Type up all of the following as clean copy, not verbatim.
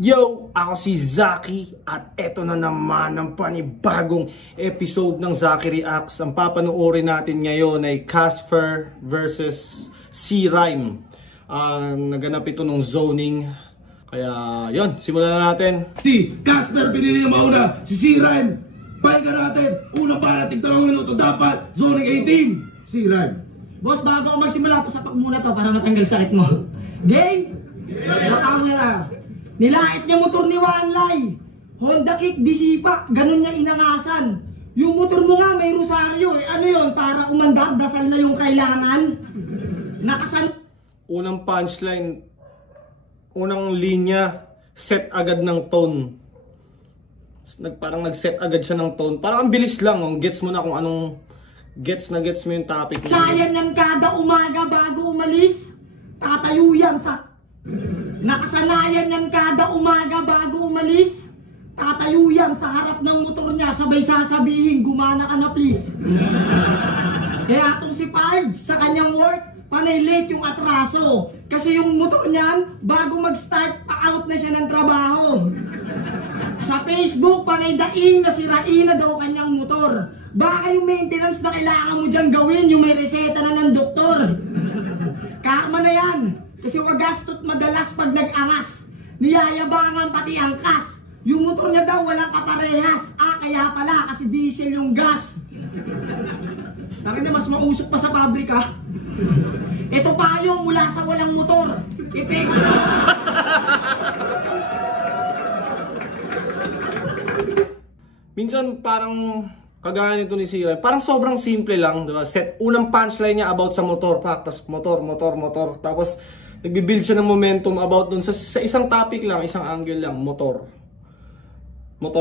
Yo! Ako si Zaki at eto na naman ang panibagong episode ng Zaki Reacts. Ang papanoorin natin ngayon ay Casper vs. C-Rhyme. Naganap ito nung zoning. Kaya yon, simulan na natin. Si Casper pinili na mauna, si C-Rhyme. Pahinga natin, una para tigtalong minuto dapat, zoning 18. C-Rhyme. Boss, bago ako magsimula, pasapak muna to para matanggal sakit mo. Game! Ilang na. Nilait niya motor ni Wanlay. Honda Kick, disipa, ganun niya inangasan. Yung motor mo nga may rosaryo eh. Ano yun? Para umandar, dasal na yung kailangan. Nakasan... Unang punchline, unang linya, set agad ng tone. Parang nag-set agad siya ng tone. Parang ang bilis lang. Gets mo na kung anong... Gets mo yung topic niya. Kaya niyan kada umaga bago umalis. Tatayo yan sa... Nakasanayan yan kada umaga bago umalis. Tatayo yan sa harap ng motor niya. Sabay sasabihin, gumana ka na please. Kaya itong si Pards sa kanyang work, panay late yung atraso. Kasi yung motor niyan, bago mag-start, pa-out na siya ng trabaho. Sa Facebook, panay daing na sirain na daw kanyang motor. Baka yung maintenance na kailangan mo dyan gawin, yung may reseta na ng doktor. Karma na yan. Kasi wagastot madalas pag nag-angas. Niyayabangan pati ang kas. Yung motor niya daw walang kaparehas. Kaya pala kasi diesel yung gas. Bakit na mas mausok pa sa pabrika? Ito pa yung mula sa walang motor. Minsan parang kagaya nito ni C-Rhyme, parang sobrang simple lang, diba? Set, unang punchline niya about sa motor, tapos motor. Tapos nagbibuild siya ng momentum about dun sa isang topic lang, isang angle lang, motor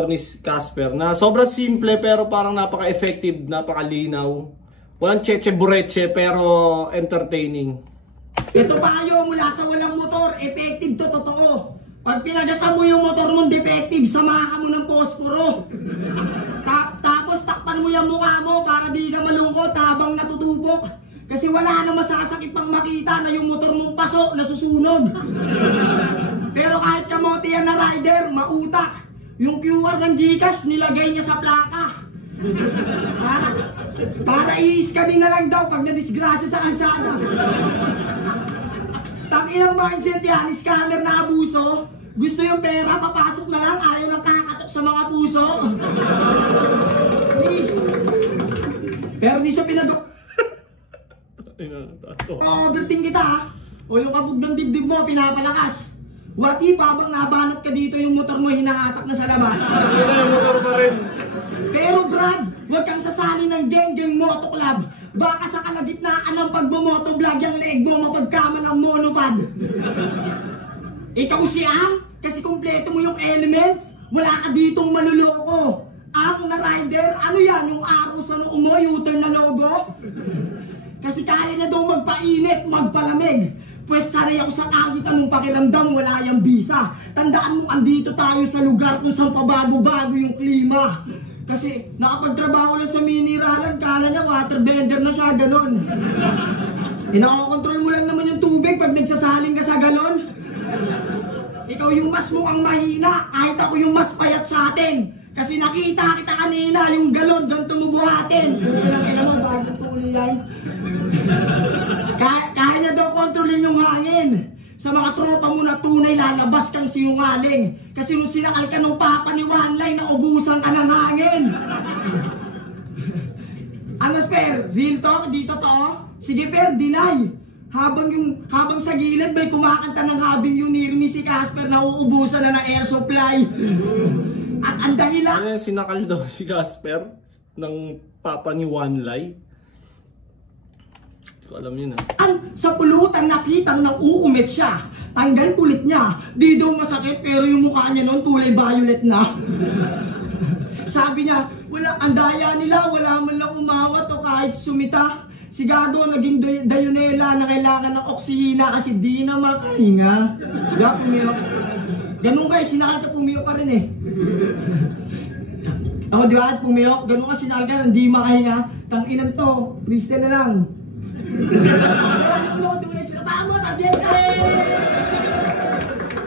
ni Casper, na sobrang simple pero parang napaka-effective, napaka-linaw. Walang cheche-bureche pero entertaining. Ito pa kayo, mula sa walang motor, effective to, totoo. Pag pinagasan mo yung motor mong defective, samahan mo ng posporo. Tapos takpan mo yung mukha mo para di ka malungkot habang natutubok. Kasi wala nang masasakit pang makita na yung motor mong paso nasusunog. Pero kahit kamote yan na rider, mautak. Yung QR ng Gcash, nilagay niya sa plaka. Para i-scanning na lang daw pag nadisgrasya sa kalsada. Takinang mindset yan, scammer na abuso. Gusto yung pera, papasok na lang, ayaw nang kakatok sa mga puso. Please. Pero di siya pinadok. Overthink kita ha. O yung kabog ng dibdib mo, pinapalakas. What if habang nabanat ka dito yung motor mo, hinahatak na sa labas? Yun na yung motor pa rin. Pero Brad, huwag kang sasali ng geng-geng moto club. Baka sa kalagitnaan ng pagmamotovlog yung leg mo mapagkamalang monopod. Ikaw si Am, kasi kumpleto mo yung elements, wala ka ditong manuloko. Ang na rider, ano yan, yung araw sa noo mo, U-turn na logo? Kasi kaya na daw magpainit, magpalamig. Pwes sanay ako sa kahit anong pakiramdam, wala yung bisa. Tandaan mo, andito tayo sa lugar kung saan pabago-bago yung klima. Kasi nakapagtrabaho lang sa miniralan, kala niya waterbender na siya, galon. Inakokontrol mo lang naman yung tubig pag nagsasaling ka sa galon. Ikaw yung mas mukhang mahina, kahit ako yung mas payat sa atin. Kasi nakita kita kanina, yung galon, doon tumubuhatin. Kailan mo, bagong tuloy yan. Kaya niya daw kontrolin yung hangin. Sa mga tropa mo na tunay, lalabas kang sinungaling. Kasi nung sinakal ka ng papa ni Wanlay, naubusan ka ng hangin. Ano, Per? Real talk? Dito to? Sige, Per, deny. Habang sa gilid may kumakanta ng Having You Near Me si Casper, nauubusan na ng air supply. At ang dahilan... Sinakal daw si Casper ng papa ni Wanlay. Hindi ko alam yun ha. Sa pulutan nakitang nauumit siya. Tanggal kulit niya. Di daw masakit pero yung mukha niya noon kulay violet na. Sabi niya, ang daya nila, wala man lang umawat o kahit sumita. Si Gago naging dayonela na kailangan ng oksihina kasi di na makahinga. Diba, pumiyok? Ganun kayo, sinakal ka, pumiyok ka rin eh. Ako diba, at pumiyok, ganun ka, sinakal ka, hindi makahinga. Tang-inan to, freestyle na lang.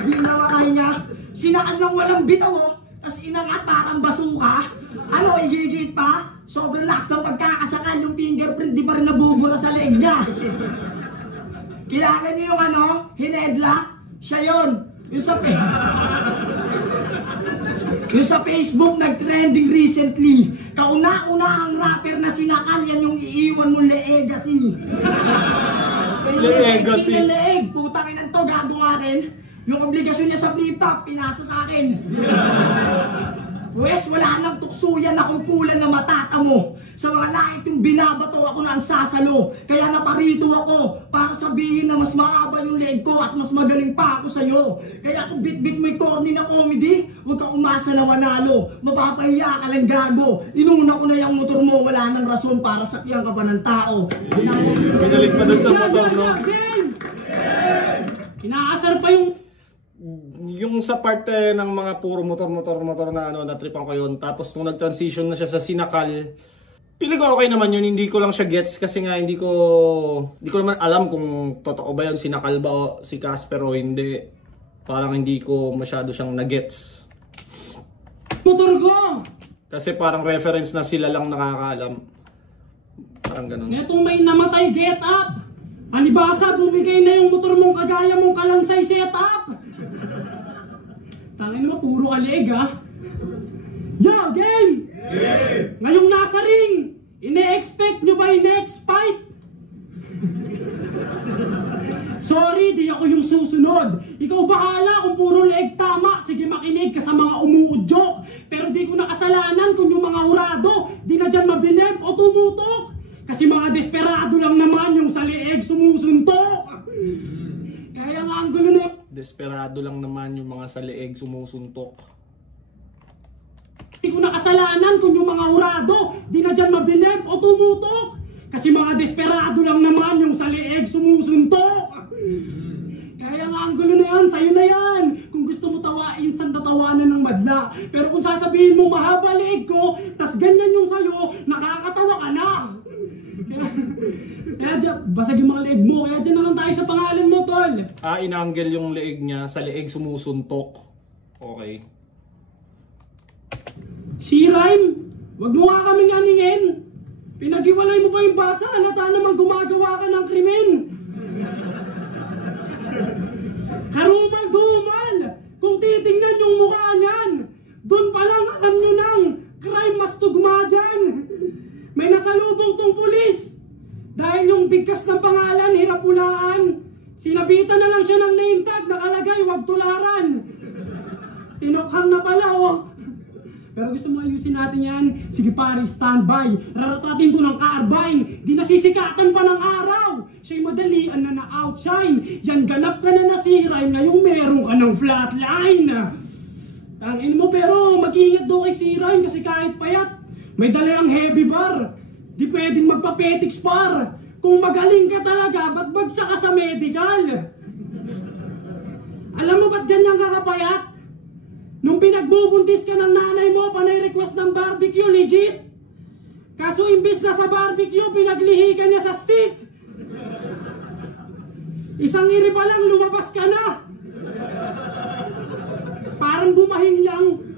Di na makahinga. Sinakal ng walang bitaw, oh. Tas inangat parang basuka. Ano, igigit pa? Sobrang lakas ng pagkakasakal, yung fingerprint di pa rin nabubura sa leg niya. Kilala niyo yung ano, hinedlock? Siya yun. Yung sa Facebook nag-trending recently. Kauna-una ang rapper na sinakal, yan yung iiwan mo legacy. Legacy. Leeg, putang inan to, gago nga rin. Yung obligasyon niya sa flip-top, pinasa sa akin. Wes, wala nang tuksuyan na kumpulan na matatamo. Sa mga langit yung binabato ako na ang sasalo. Kaya naparito ako para sabihin na mas mahaba yung leg ko at mas magaling pa ako sa'yo. Kaya kung bit-bit mo yung corny na comedy, huwag ka umasa na manalo. Mapapahiya ka lang, gago. Inuna ko na yung motor mo, wala nang rason para sakyan ka pa ng tao. Binalik pa dun sa motor, no? Inaasar pa Yung sa part ng mga puro motor na ano, natripan ko yun. Tapos nung nag-transition na siya sa sinakal, pili ko okay naman yun. Hindi ko lang siya gets kasi nga hindi ko naman alam kung totoo ba yun, sinakal ba o si Casper o hindi. Parang hindi ko masyado siyang na-gets. motor ko. Kasi parang reference na sila lang nakakaalam. Parang ganun. Netong may namatay, get up. Alibasa, bumigay na yung motor mong kagaya mong kalansay setup. Tangin mo, puro kalig ha. Yo, game! Ngayong nasa ring, ine-expect nyo ba yung next fight? Sorry, di ako yung susunod. Ikaw bahala kung puro leeg tama. Sige, makinig ka sa mga umuudyok. Pero di ko nakasalanan kung yung mga hurado di na dyan mabilib o tumutok. Kasi mga desperado lang naman yung sa leeg sumusuntok. Kaya nga ang gulo na. Desperado lang naman yung mga sa leeg sumusuntok. Di ko nakasalanan kung yung mga hurado di na dyan mabilib o tumutok. Kasi mga desperado lang naman yung sa leeg sumusuntok. Kaya nga ang gulo na yan, sa'yo na yan. Kung gusto mo tawain, saan tatawanan ng madla. Pero kung sasabihin mo mahaba leeg ko, tas ganyan yung sa'yo, nakakatawa ka na. Kaya dyan, basag yung mga leeg mo. Kaya dyan na lang tayo sa pangalan mo, tol. Inangle yung leeg niya, sa leeg sumusuntok. Okay. Si Rhyme, wag mo nga kaming aningin. Pinag-iwalay mo pa yung basa, halata namang gumagawa ka ng krimen. Karumal-dumal, kung titingnan yung mukha niyan, dun pa lang alam nyo nang crime mas tugma dyan. May nasalubong tong pulis. Dahil yung bigkas ng pangalan, hirap pulaan. Sinabitan na lang siya ng name tag, nakalagay, wag tularan. Tinokhang na pala, oh. Pero gusto mo ayusin natin yan? Sige pare, standby. Raratatin ko ng carbine. Di nasisikatan pa ng araw. Siya'y madalian na na-outshine. Yan, ganap ka na nasirime na yung meron ka ng flatline. Tangin mo, pero mag-ingat daw kay Sirime kasi kahit payat, may dalang heavy bar. Di pwedeng magpa-petics par. Kung magaling ka talaga, ba't bagsak ka sa medical? Alam mo ba't ganyan kakapayat? Nung pinagbubuntis ka ng nanay mo, panay request ng barbecue, legit. Kaso imbis na sa barbecue, pinaglihi ka niya sa stick. Isang iri pa lang, lumabas ka na. Parang bumahingyang.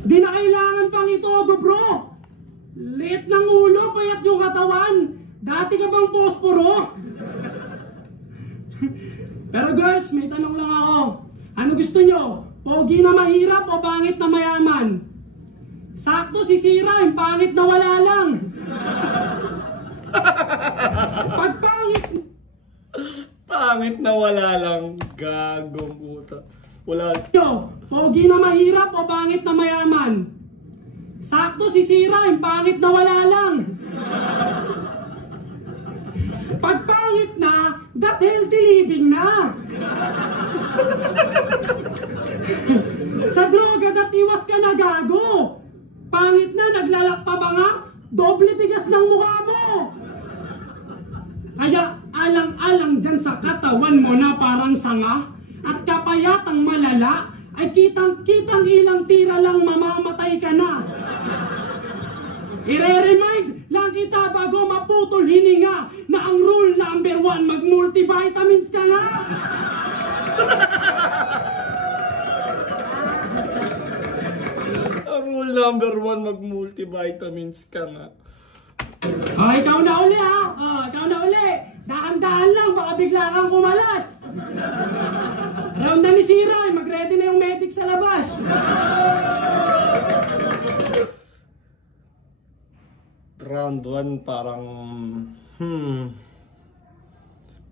Di na kailangan pang itodo, bro. Liit ng ulo, payat yung katawan. Dati ka bang posporo? Pero girls, may tanong lang ako. Ano gusto nyo? Pogi na mahirap o pangit na mayaman? Sakto si Sirime, pangit na wala lang. Pag Pangit na wala lang. Gagong puta. Wala. Pogi na mahirap o pangit na mayaman? Sakto si Sirime, pangit na wala lang. Pag pangit na, that healthy living na. Sa droga, dat iwas ka na, gago. Pangit na, naglalak pa ba nga? Doble tigas ng mukha mo. Kaya alang-alang dyan sa katawan mo na parang sanga at kapayatang malala, ay kitang-kitang ilang tira lang mamamatay ka na. Ire-remind lang kita bago maputol hininga na ang rule number 1, mag-multivitamins ka nga. number 1, mag-multivitamins ka nga. Oh, ikaw na uli ha. Oh, ikaw na uli. Dahan-dahan lang, baka bigla kang kumalas. Round na ni Siray, mag-ready na yung medic sa labas. Round 1, parang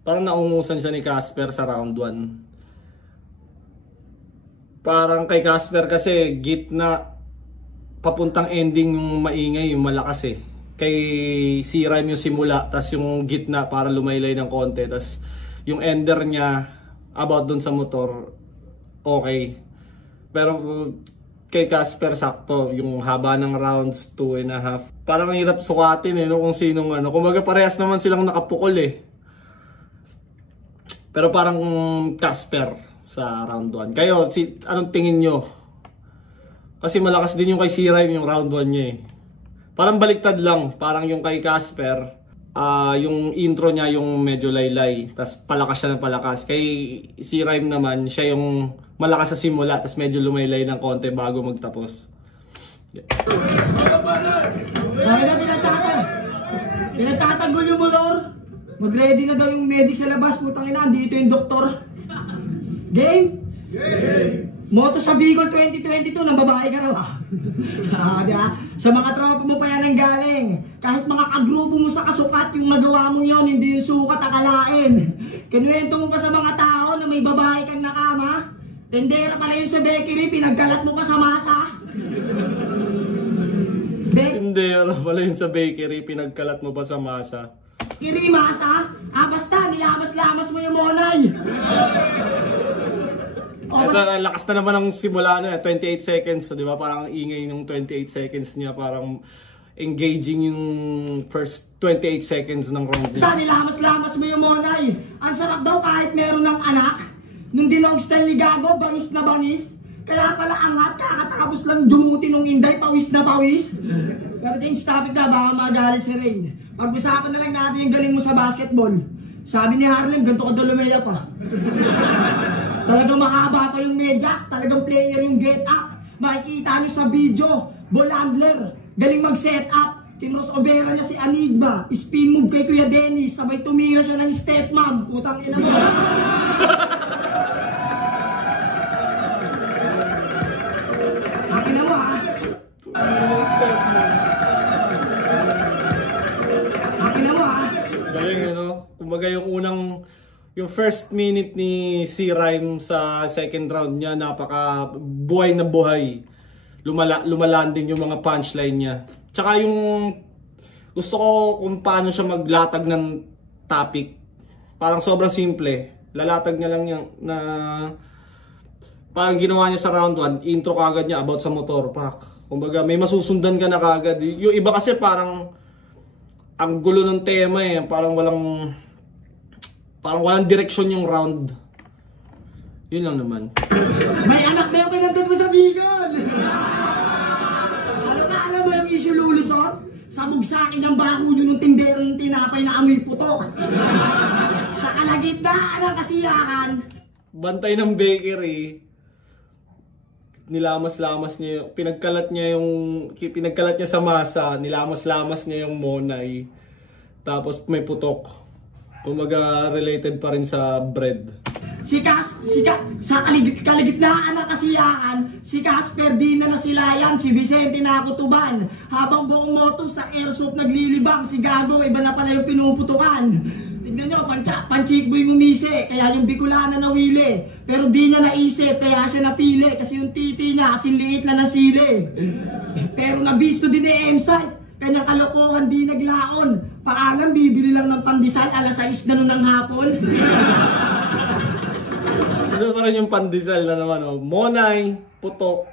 parang naungusan siya ni Casper sa round 1. Parang kay Casper kasi gitna papuntang ending yung maingay, yung malakas eh. Kay Siray yung simula, tas yung gitna para lumaylay ng konti, tas yung ender niya about dun sa motor, okay. Pero kay Casper sakto, yung haba ng rounds 2.5. Parang hirap sukatin eh, no, kung sinong ano. Kumbaga parehas naman silang nakapukol eh. Pero parang Casper sa round 1. Kayo, anong tingin nyo? Kasi malakas din yung kay Siray yung round 1 niya eh. Parang baliktad lang, parang yung kay Casper, yung intro niya yung medyo laylay, tas palakas siya ng palakas. Kay Siray naman, siya yung malakas sa simula, tas medyo lumaylay ng konti bago magtapos. Dahil na pinagtatanggol yung motor, mag-ready na daw yung medic sa labas. Putang ina, dito yung doktor. Game? Game! Moto sa Bicol 2022, nang babae ka raw. Diba? Sa mga tropa mo pa yan ang galing. Kahit mga kagrupo mo sa kasukat, yung magawa mo yon, hindi yung sukat akalain. Kinuwento mo pa sa mga tao na may babae kang nakama. Tendera pala yun sa bakery, pinagkalat mo pa sa masa. Tendera pala yun sa bakery, pinagkalat mo pa sa masa. Bakery, masa? Basta, nilamas-lamas mo yung monay. Ito, lakas na naman ang simula na 28 seconds, so, di ba? Parang ingay ng 28 seconds niya, parang engaging yung first 28 seconds ng round niya. Basta, nilamas-lamas mo yung monay. Ang sarap daw kahit meron ng anak. Nung dinog style ni Gago, bangis na bangis. Kaya pala angat, kakatapos lang dumuti nung Inday, pawis na pawis. Pero change topic na, baka magalit si Rain. Pag-usapan na lang natin yung galing mo sa basketball. Sabi ni Harlem, ganito ka daw lumaya pa. Talagang mahaba pa yung medyas, talagang player yung get up. Makikita nyo sa video, ball handler, galing mag-set up. Kinross overa niya si Anigma, spin move kay Kuya Dennis, sabay tumira siya ng stepmom. Putang ina mo. Akin na mo ha. Akin na mo ha. Galing ano, kumbaga yung first minute ni Siray sa second round niya, napaka buhay na buhay. Lumalanding yung mga punchline niya. Tsaka yung gusto ko kung paano siya maglatag ng topic. Parang sobrang simple. Lalatag niya lang yung na parang ginawa niya sa round 1, intro kagad niya about sa motor pack. Kumbaga may masusundan ka na kagad. Yung iba kasi parang ang gulo ng tema eh, parang walang direksyon yung round. Yun lang naman. May anak na yung pinandad mo sa Bicol! Alam mo yung issue lulusot? Sabog sa akin ang baho nyo ng tindero ng tinapay na amoy putok. Sa kalagitnaan ng kasiyahan. Bantay ng bakery. Nilamas-lamas niya, pinagkalat niya sa masa, nilamas-lamas niya yung monay. Tapos may putok. Kumaga related pa rin sa bread. Sa kalagitnaan ng kasiyahan, si Casper di na nasilayan, si Vicente nakutuban. Habang buong moto sa airsoft naglilibang, si Gago iba na pala yung pinuputukan. Tignan nyo, panchikboy mumisi, kaya yung Bicolana nawili. Pero di niya naisip, kaya siya napili, kasi yung titi niya, kasing liit na nasili. Pero nabisto din ni M-Site. Kanyang kalokohan di naglaon. Paalam, bibili lang ng pandesal alas 6 na nun ng hapon. Ito pa rin yung pandesal na naman, oh. Monay, putok,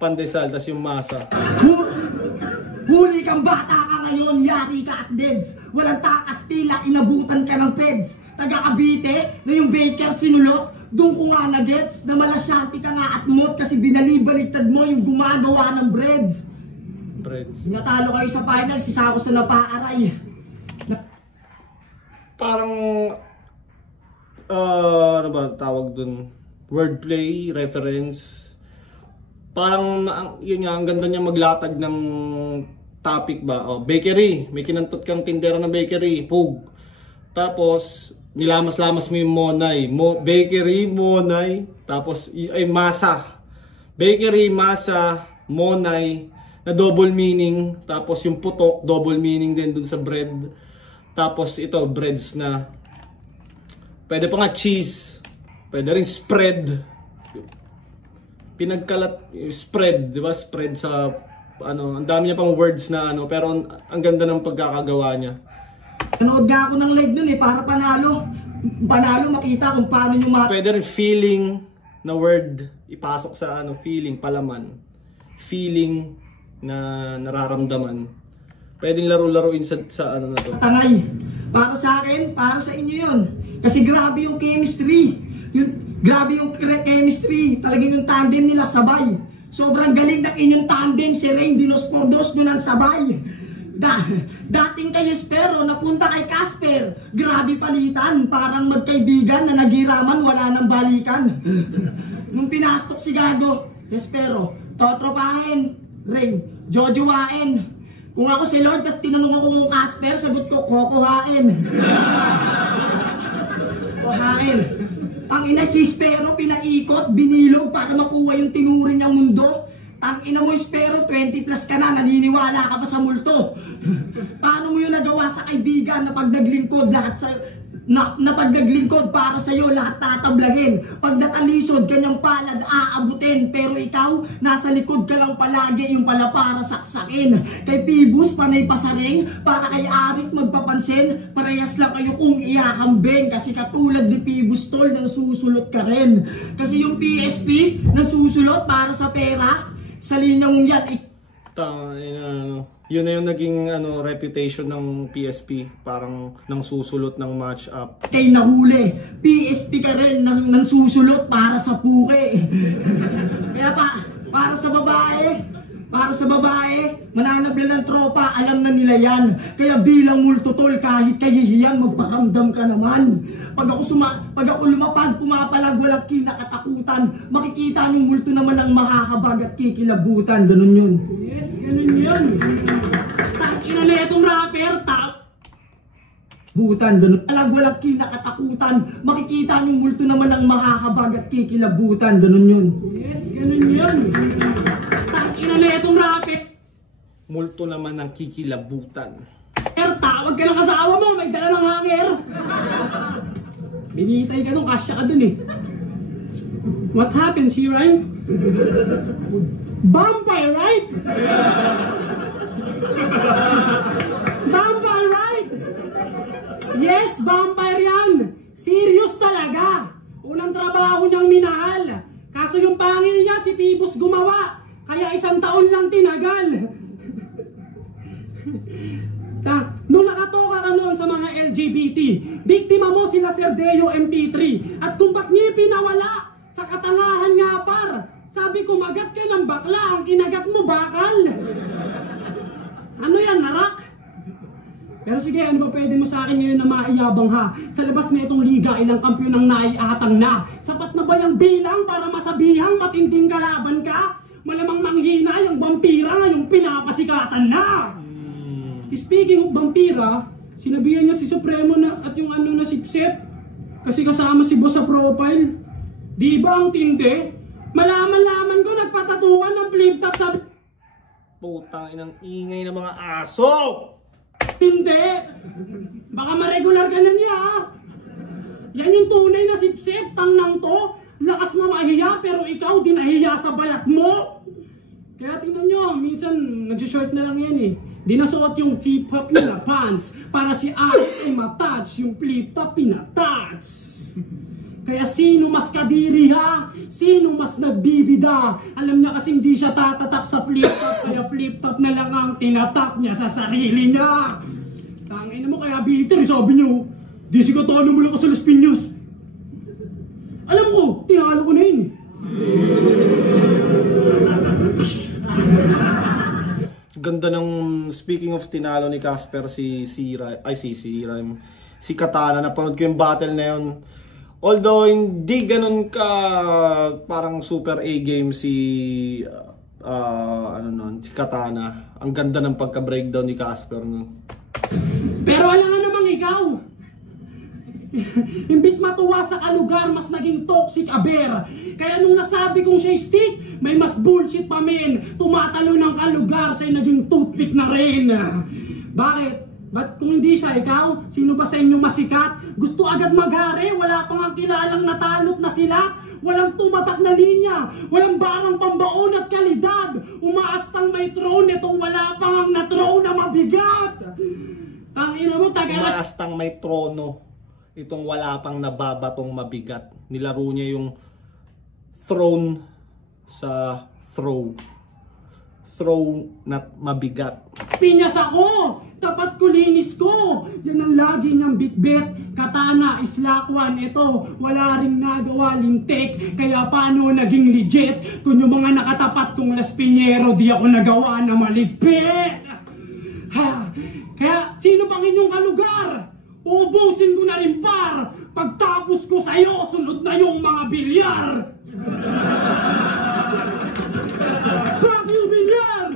pandesal, tas yung masa. Huli kang bata ka ngayon, yari ka at deads. Walang takas tila, inabutan ka ng peds. Taga Cavite, na yung baker sinulot. Doon ko nga na-gets, na malasyanti ka nga at mot kasi binalibaligtad mo yung gumagawa ng breads. Natalo kayo sa final, si Sako sa napaaray. Parang ano ba tawag dun? Wordplay, reference. Parang, yun nga, ang ganda niya maglatag ng topic ba. Oh, bakery. May kinantot kang tindera ng bakery. Pug. Tapos, nilamas-lamas mo yung monay. Bakery, monay. Tapos, ay masa. Bakery, masa, monay. Na double meaning. Tapos, yung putok, double meaning din dun sa bread. Tapos, ito, breads na. Pwede pa nga cheese. Pwede rin spread. Pinagkalat, spread, di ba? Spread sa, ano, ang dami niya pang words na ano, pero ang ganda ng pagkakagawa niya. Nanood nga ako ng live nun para panalo. Panalo makita kung paano yung Pwede rin feeling na word, ipasok sa ano, feeling, palaman. Feeling na nararamdaman. Pwedeng laro-laruin sa ano na to. Tangay. Para sa akin, para sa inyo yun. Kasi grabe yung chemistry. Grabe yung chemistry. Talagang yung tandem nila sabay. Sobrang galing ng inyong tandem. Si Rain Dinospordos nyo ng sabay. Dating kay Espero, napunta kay Casper. Grabe palitan. Parang magkaibigan na nagiraman, wala nang balikan. Nung pinastok si Gago, Espero, totropahin. Rain, jojowain. Kung ako si Lord, tas tinanong ako kung Casper, sagot ko, kokohain. Kohain. Tangina si Espero, pinaikot, binilog para makuha yung tinuring niyang mundo. Tangina mo Espero, 20 plus ka na, naniniwala ka pa sa multo. Paano mo yun nagawa sa kaibigan na pag naglingkod, lahat sa... Na pag naglingkod para sa'yo, lahat tatablahin. Pag natalisod, kanyang palad aabutin. Pero ikaw, nasa likod ka lang palagi, yung pala para saksakin. Kay Pibus, panay pasaring. Para kay Arik, magpapansin. Parehas lang kayo kung iakambing. Kasi katulad ni Pibus tol, nang susulot ka rin. Kasi yung PSP, nang susulot para sa pera, sa linyang yan, yun na yung naging ano, reputation ng PSP. Parang nang susulot ng match up. Kay nahuli, PSP ka rin nang susulot para sa puke. Kaya para sa babae, mananabla ng tropa, alam na nila yan. Kaya bilang multotol, kahit kahihiyan, magparamdam ka naman. Pag ako lumapag, pumapalag, walang kinakatakutan. Makikita yung multo naman ng mahahabag at kikilabutan. Ganun yun. Yes, ganun yun. Tangina na itong rapper, Butan, ganun. Walang kinakatakutan. Makikita yung multo naman ng mahahabag at kikilabutan. Ganun yun. Yes, ganun yun. Tangina na itong rapper. Multo naman ng kikilabutan. Tawag ka ng asawa mo, may dala ng hanger. Binitay ka nung kasya ka dun eh. What happens here, Ryan? Vampire, right? Vampire, right? Yes, vampire yan. Serious talaga. Unang trabaho niyang minahal. Kaso yung pangil niya, si Pibus gumawa. Kaya 1 taon lang tinagal. Nung nakatoka ka noon sa mga LGBT, biktima mo sila Sir Deo MP3. At kung ba't niya pinawala, sa katangahan nga par. Sabi ko, magat ka ng bakla, ang kinagat mo bakal. Ano yan, narak? Pero sige, ano ba pwede mo sa akin ngayon na maiyabang ha? Sa labas na itong liga, ilang kampiyon ang naiatang na. Sapat na ba yung bilang para masabihang matinding kalaban ka? Malamang manghina yung vampira ngayong pinapasikatan na. Speaking of vampira, sinabihan niya si Supremo na at yung ano na sipsip. Kasi kasama si boss sa profile. Di ba ang tindi? Malaman-laman ko nagpatatuan ng flip-top sa... Putang inang ingay ng mga aso! Hindi! Baka ma-regular ka na niya. Yan yung tunay na sipsip, tangnang to. Lakas mo mahiya pero ikaw di nahiya sa balat mo. Kaya tingnan nyo, minsan nagsishort na lang yan eh. Di nasuot yung hip-hop nila pants para si Arik ay matouch yung flip-top pinatouch. Kaya sino mas kadiri ha? Sino mas nagbibida? Alam niya kasing di siya tatatak sa flip-top, kaya flip-top na lang ang tinatak niya sa sarili niya. Tangin mo kaya bitter, sabi niyo, di si Katano mula ka sa Las Piñas. Alam ko, tinalo ko na yun eh. Ganda ng speaking of tinalo ni Casper si Katana. Napanood ko yung battle na yun. Although hindi ganun ka parang super A-game si si Katana. Ang ganda ng pagka-breakdown ni Casper, no? Pero alam nga namang ikaw, imbis matuwa sa kalugar, mas naging toxic aber. Kaya nung nasabi kong siya stick, may mas bullshit pa men. Tumatalo ng kalugar, siya naging toothpick na rin. Bakit? Ba't kung hindi siya ikaw, sino ba sa inyo masikat? Gusto agad maghari, wala pang ang kilalang natalot na sila. Walang tumatak na linya, walang barang pambaon at kalidad. Umaastang may throne, itong wala pang ang na-throne na mabigat. Tangina mo, tagalas. Umaastang may trono, itong wala pang nababatong mabigat. Nilaro niya yung throne sa throw. Throw na mabigat. Pinyas ako! Tapat kulinis ko! Yan ang lagi niyang bitbit. Katana, islakwan, ito. Wala ring nagawa lintik. Kaya paano naging legit? Kung yung mga nakatapat kong Las Piñero, di ako nagawa na maligpit. Ha! Kaya, sino bang inyong kalugar? Ubusin ko na rin par! Pagtapos ko sa'yo, sunod na yung mga bilyar! Fuck you, bilyar!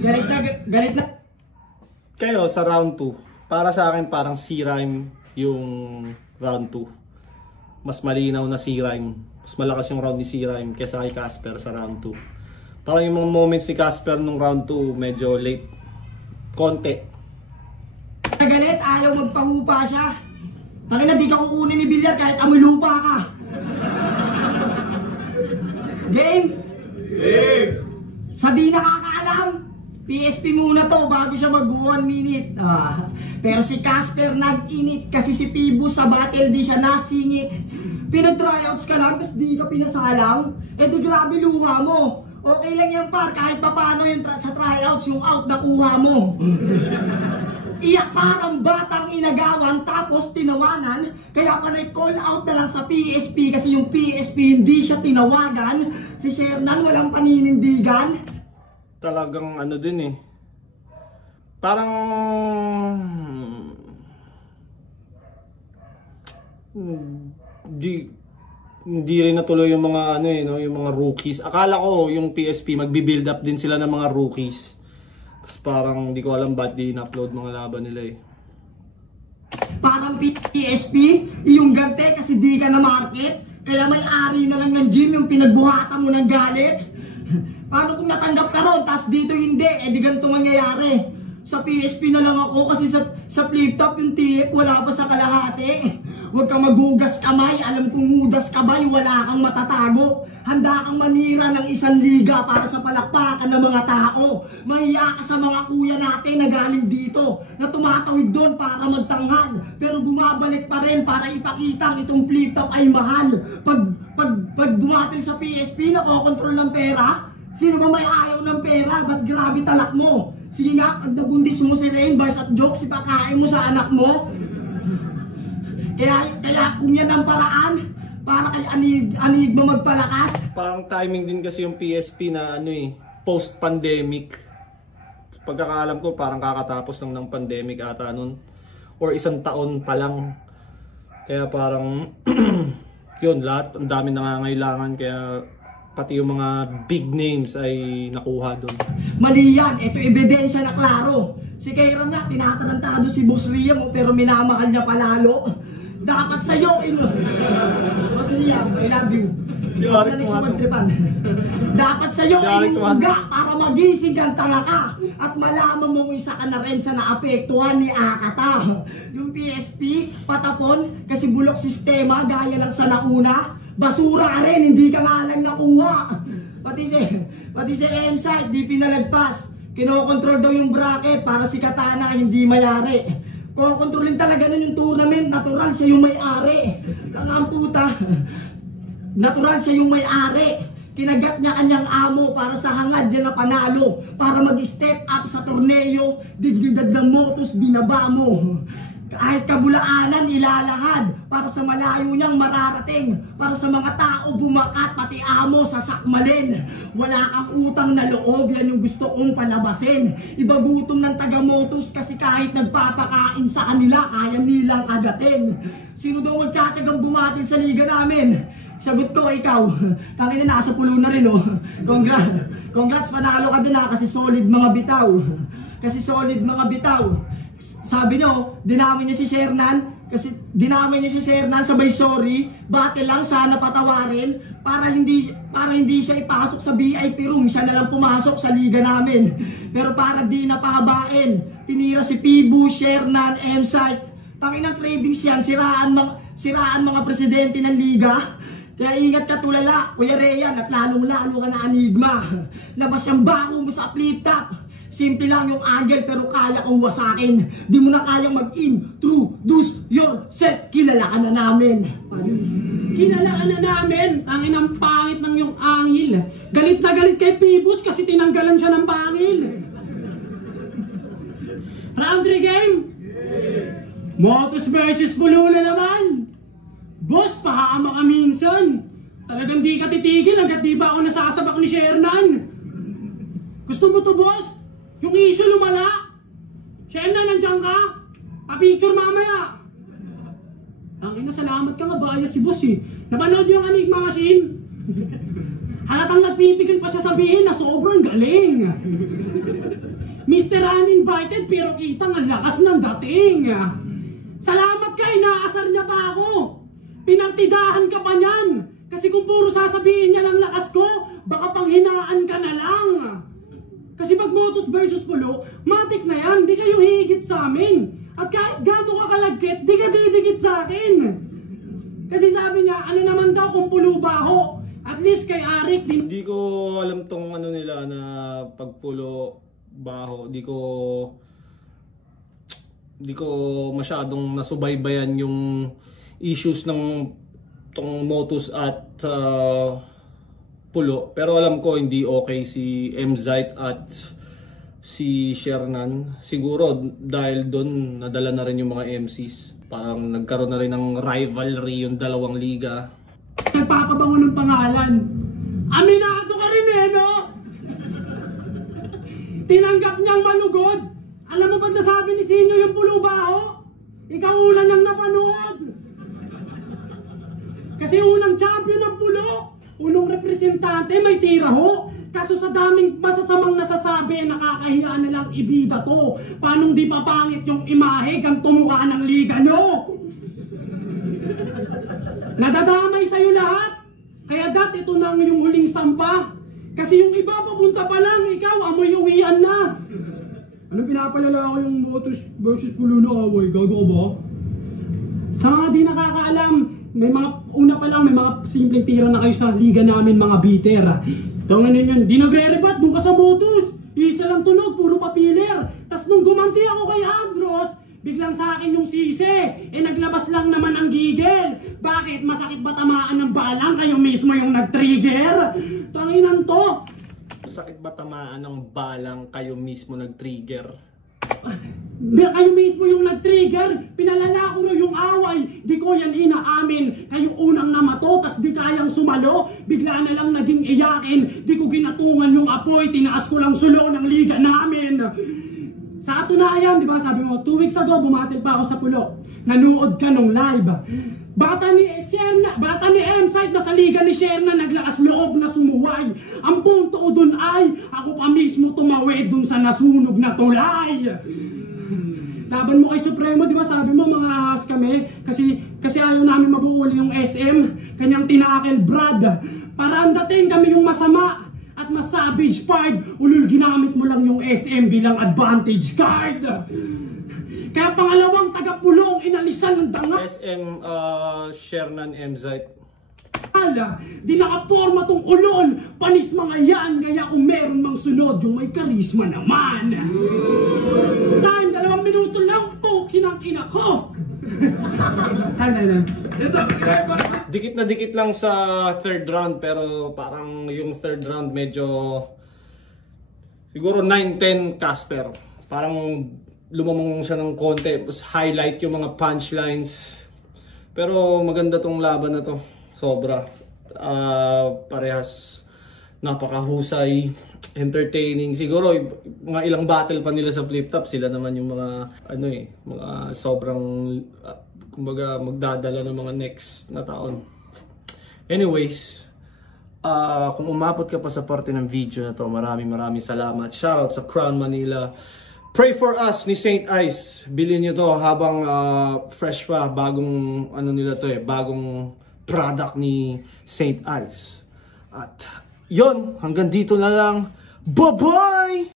Galit na. Kayo sa round 2, para sa akin parang C-Rhyme yung round 2. Mas malinaw na C-Rhyme. Mas malakas yung round ni C-Rhyme kaysa kay Casper sa round 2. Parang yung mga moments ni Casper nung round 2 medyo late. Konti. Galit, ayaw magpahupa siya. Tangina, di ka kukunin ni Bilyar kahit amoy lupa ka. Game? Game! Sa di nakakaalam, PSP muna to bago siya mag 1 minute. Pero si Casper nag-init kasi si Pibus sa battle di siya nasingit. Pinag-tryouts ka lang tapos di ka pinasalang. Eh di grabe luha mo. Okay lang yan par, kahit papano yung sa tryouts yung out na kuha mo. Iyak parang batang inagawan tapos tinawanan. Kaya pa na-call out na lang sa PSP kasi yung PSP hindi siya tinawagan. Si Shernan walang paninindigan. Talagang ano din eh. Parang hindi rin natuloy yung mga yung mga rookies. Akala ko yung PSP magbi-build up din sila ng mga rookies. Tapos parang hindi ko alam ba't di in-upload mga laban nila eh. Parang PSP, yung gante kasi di ka na market. Kaya may ari na lang ng gym yung pinagbuhatan mo ng galit. Paano kung natanggap ka ron, tas dito hindi, eh di ganito mangyayari. Sa PSP na lang ako kasi sa flip top yung tip, wala pa sa kalahati. Huwag kang maghugas kamay, alam kong hudas kamay, wala kang matatago. Handa kang manira ng 1 liga para sa palakpakan ng mga tao. Mahiya ka sa mga kuya natin na galing dito, na tumatawid doon para magtanghal. Pero bumabalik pa rin para ipakita itong flip top ay mahal. Pag bumatil sa PSP, nakokontrol ng pera. Sino ba may ayaw ng pera? Ba't grabe talak mo? Sige nga, pag nabundis mo si Rainbars at jokes, ipakain mo sa anak mo. Kaya kung yan ang paraan, para kay Anigma magpalakas. Parang timing din kasi yung PSP na post-pandemic. Pagkakaalam ko, parang kakatapos lang ng pandemic ata nun. Or 1 taon pa lang. Kaya parang, yun, lahat, ang dami nangangailangan. Kaya pati yung mga big names ay nakuha doon. Mali yan. Ito ebidensya na klaro. Si Kairon nga, tinatarantado si Boss Liam, pero minamahal niya palalo. Dapat sa'yo, Boss Liam, I love you. Dapat sa'yo inuuga para magising kang tanga ka at malaman mong isa ka na rin sa naapektuhan ni Akata. Yung PSP, patapon kasi bulok sistema gaya lang sa nauna. Basura rin, hindi ka nga lang nakuha. Pati si Ensight, di pinalagpas. Kinokontrol daw yung bracket para si Katana hindi mayari. Kontrolin talaga nun yung tournament, natural siya yung may-ari. Tangang puta. Natural siya yung may-ari. Kinagat niya kanyang amo para sa hangad niya na panalo. Para mag-step up sa torneo, digdidad ng motos binaba mo. Kahit kabulaanan ilalahad para sa malayo niyang mararating, para sa mga tao bumakat pati amo sa sakmalin. Wala kang utang na loob, yan yung gusto kong palabasin. Ibagutom ng taga-motos kasi kahit nagpapakain sa kanila, kaya nilang agatin. Sino daw magtsatsagang bumatil sa liga namin? Sagot ko, ikaw. Tangin na, nasa pulo na rin, oh. Congrats, panalo ka din ha, kasi solid mga bitaw. Kasi solid mga bitaw. Sabi nyo, dinamay niya si Shernan, kasi dinamay niya si Shernan, sabay sorry, bate lang sana patawarin, para hindi siya ipasok sa VIP room, siya na lang pumasok sa liga namin. Pero para di napahabain, tinira si Pibu, Shernan, M-Site, tangin ng cravings yan, siraan mga presidente ng liga. Kaya ingat ka tulala, Kuya Reyan, at lalong-lalo ka na Enigma. Labas yung bako mo sa flip-top. Simple lang yung angle pero kaya kong wasakin. Di mo na kayang mag-introduce yourself. Kilala ka na namin. Kilala ka na namin. Tangin ang pangit ng yung angil. Galit na galit kay Pibus kasi tinanggalan siya ng bangil. Round 3 game? Motos versus Pulo na naman. Boss, pahama ka minsan. Talagang di ka titigil hanggat di ba ako nasasabak ni Shernan. Gusto mo to, boss? Yung issue lumala. Shernan, nandiyan ka? Pa-picture mamaya. Tangina, salamat ka nga, bias si boss eh. Napanood yung Enigma Machine. Halatang nagpipigil pa siya sabihin na sobrang galing. Mr. Uninvited pero kitang ang lakas ng dating. Salamat ka, inaasar niya pa ako. Pinartidahan ka pa niyan. Kasi kung puro sasabihin niya lang lakas ko, baka panghinaan ka na lang. Kasi pag Motos versus Pulo, matik na yan, di kayo higit sa amin. At kahit gano'n ka kalagkit, di ka didikit sa akin. Kasi sabi niya, ano naman daw kung Pulo baho? At least kay Arik, Hindi ko alam tong ano nila na pag Pulo baho, di ko masyadong nasubaybayan yung issues ng tong Motos at Pulo, pero alam ko hindi okay si M-Zite at si Shernan. Siguro dahil doon nadala na rin yung mga MCs. Parang nagkaroon na rin ng rivalry yung dalawang liga. nagpapabango ng pangalan. Aminado ka rin eh, no? Tinanggap niyang malugod. Alam mo ba nasabi ni Sinyo yung Pulo baho? Ikaw una niyang napanood. Kasi unang champion ng Pulo, unang representante, may tira ho. Kaso sa daming masasamang nasasabi, nakakahiya na lang ibida to. Paanong di papangit yung imahe kang tumukha ng liga nyo? Nadadamay sa'yo lahat. Kaya ito nang yung huling sampa. Kasi yung iba papunta pa lang, ikaw amoy uwian na. Anong pinapalala ko yung Motos versus Pulo na away? Gago ka ba? Sa mga di nakakaalam, may mga, una pa lang, may mga simpleng tira na kayo sa liga namin, mga bitter. Tangan ninyo, di nagre-rebat, nung ka sa Motos. Isa lang tunog, puro papiler. Tas nung gumanti ako kay Andros, biglang sa akin yung sisi. Naglabas lang naman ang gigil. Bakit? Masakit ba tamaan ng balang? Kayo mismo yung nag-trigger? Tanginan to. Masakit ba tamaan ng balang kayo mismo nag-trigger? Kayo mismo yung nag-trigger. Pinalala ko na yung away. Di ko yan inaamin. Kayo unang namato, tas di kayang sumalo. Bigla na lang naging iyakin. Di ko ginatungan yung apoy. Tinaas ko lang sulo ng liga namin. Sa katunayan, di ba sabi mo, 2 weeks ago bumatil pa ako sa Pulo. Nanood ka nung live. Bata ni M-Site na sa liga ni Sherna naglakas loob na sumuway. Ang punto ko dun ay, ako pa mismo tumawid dun sa nasunog na tulay. Laban mo kay Supremo, di ba sabi mo mga ahas kami? Kasi ayaw namin mabuuli yung SM. Kanyang tinakil Brad. Para ang dating kami yung masama. At mas savage part, ulul ginamit mo lang yung SM bilang advantage card. Kaya pangalawang taga-Pulong inalisan ng danga. SM Shernan M-Zite. Di nakaporma tong ulol, panis mga yan, kaya kung meron mang sunod, yung may karisma naman. Time, 2 minuto lang, pukin ang ina ko. Dikit na dikit lang sa third round, pero parang yung third round medyo siguro 9-10 Casper. Parang lumamang siya ng konti, tapos highlight yung mga punchlines. Pero maganda tong laban na to, sobra. Parehas napakahusay, entertaining. Siguro mga ilang battle pa nila sa flip top, sila naman yung mga mga sobrang kumbaga magdadala ng mga next na taon. Anyways, kung umabot ka pa sa parte ng video na to, maraming salamat. Shoutout sa Crown Manila. Pray for us ni St. Ice. Bilhin nyo to habang fresh pa, bagong nila to bagong product ni St. Ice. At yon, hanggang dito na lang. Bye-bye!